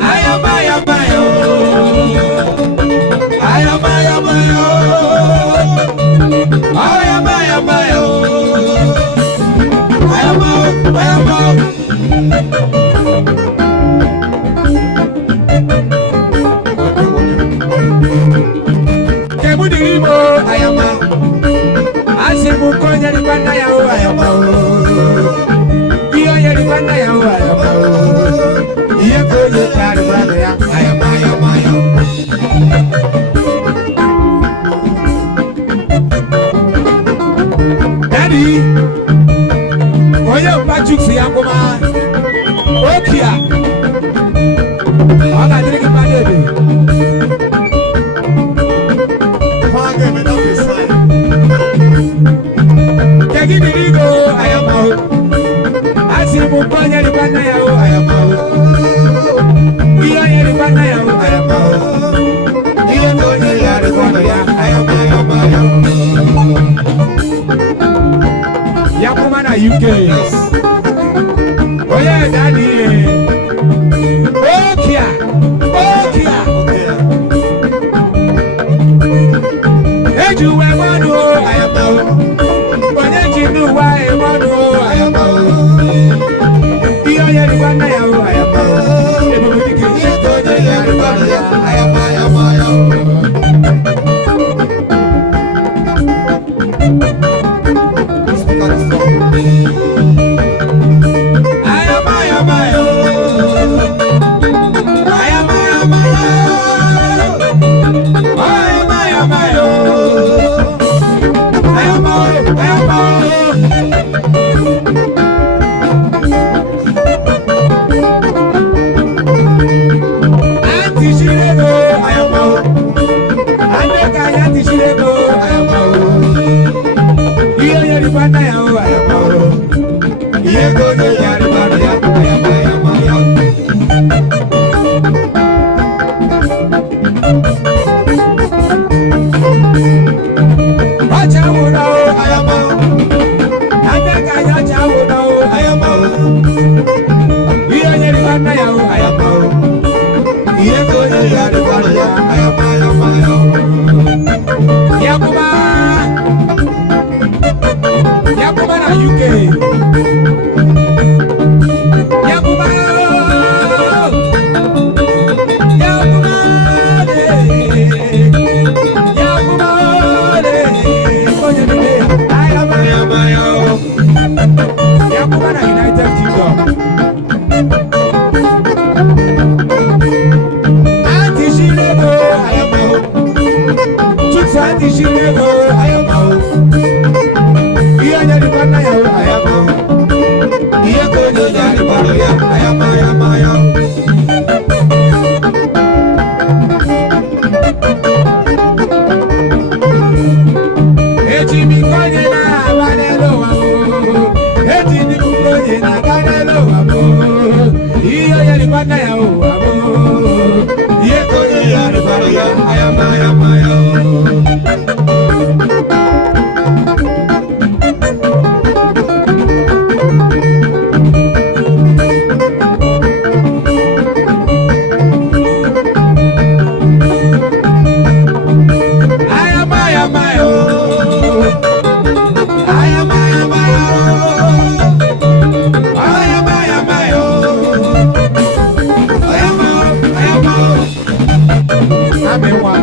Ayamma, ayamma, yo. Ayamma, ayamma, yo. Ayamma, ayamma, yo. Ayamma, ayamma. Kebu Diri mo ayamma. Asimu konya ni bana ya ayamma. Iyo ya ni bana ya ayamma. Iyo konya kari bana ya ayamma ayamma yo. Daddy, oye upachuk si yakoma. Okia. Oga Diri ki padebe. Kegi Diri go ayamma. Asimu konya ni bana ya ayamma. Iyo ya ni bana ya ayamma. Iyo konya ya ni bana ya ayamma ayamma yo. Yakoma na UK. Oh yeah, Daddy. Okia. Okia. Eju we manu ayamma. Onye jinu wa emanu ayamma. Iyo ye ni bana ya ayamma. Ebo bidiki iyo toje ya ni bana ya ayamma ayamma yo. Ayamma ayamma yo. Ayamma ayamma yo. Ayamma ayamma yo. Ayamma ayamma yo. Anti shirego ayamma. Ande kaya anti shirego ayamma. Iyo yeri bana ya ayamma. Iyo gogo yeri bana ya ayamma ayamma yo. Achawo na ayamma. Ande kaya achawo na ayamma. Iyo yeri bana ya ayamma. Iyo gogo yeri bana ya ayamma ayamma yo. Yakuma. Yakuma na UK. Yakuma. Yakuma de. Yakuma de. Konya de. Ayamma ayamma yo. Yakuma na United Kingdom. Anti shirego ayamma. Chuksa anti shirego ayamma. Iyo nyari bana ya ayamma. Iyo konya nyari bana ya ayamma ayamma yo. Eji mi konye na banelo wamo. Eji mi konye na banelo wamo. Iyo nyari bana ya wamo. Iyo konya nyari bana ya ayamma ayamma yo. Ayamma ayamma yo. Ayamma ayamma yo. Ayamma ayamma yo. Ayamma ayamma. Amewa.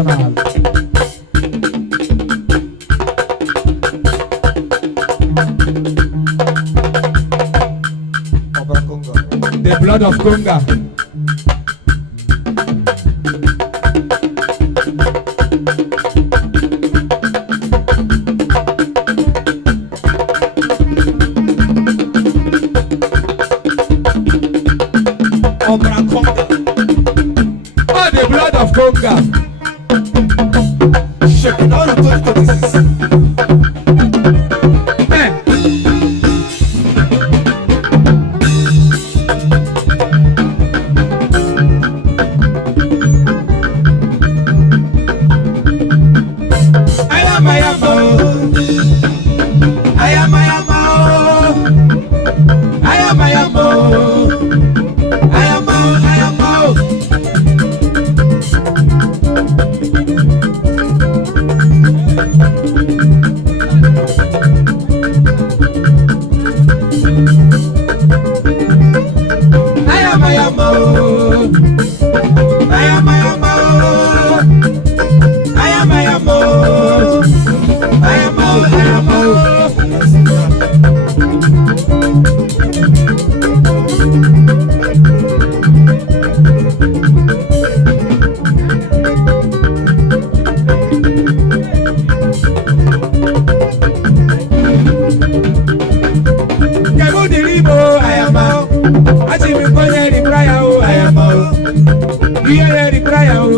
International. The blood of Conga. Oparaku. Oh, the blood of Conga. Shaking all of 2026.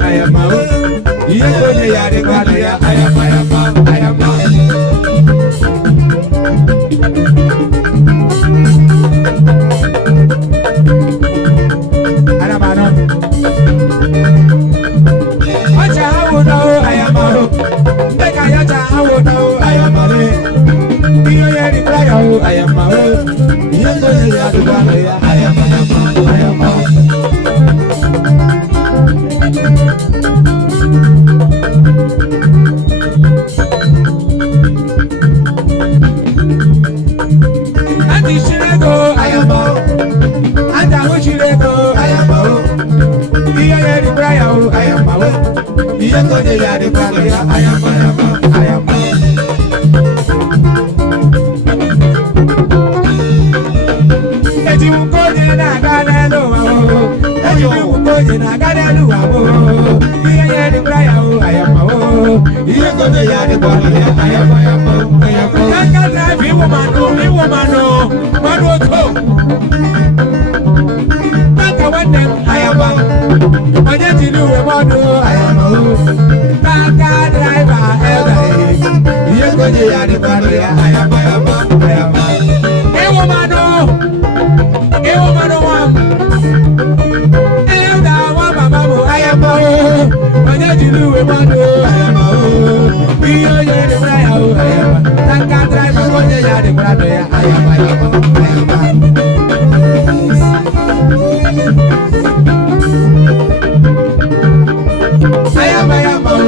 Ayamma, Onye ya de kwano ya Ayamma, Ayamma. Ayamma no. Acha hawo no Ayamma, ndeka ya cha hawo no Ayamma le. Onye ya de kwano Ayamma, Onye ya de kwano ya Ayamma, Ayamma. Ayamma, anda uchileko Ayamma, iya yeri braya Ayamma, iya koje yari kwano ya Ayamma, Ayamma. Eji mukoje na ganelo eji mukoje na ganelo iya yeri braya Ayamma, iya koje yari kwano ya Ayamma, Ayamma. Kaka drive woman. Maroto Kaka wende Ayamma Onye tilu we modo Ayamma Kaka driver Iye koje ya de kwano ya Ayamma Ewo mano wam Elda wa mama mo Ayamma Onye tilu we modo Ayamma Iye de braya Ayamma Kaka driver koje ya de kwano ya Ayamma Ayamma,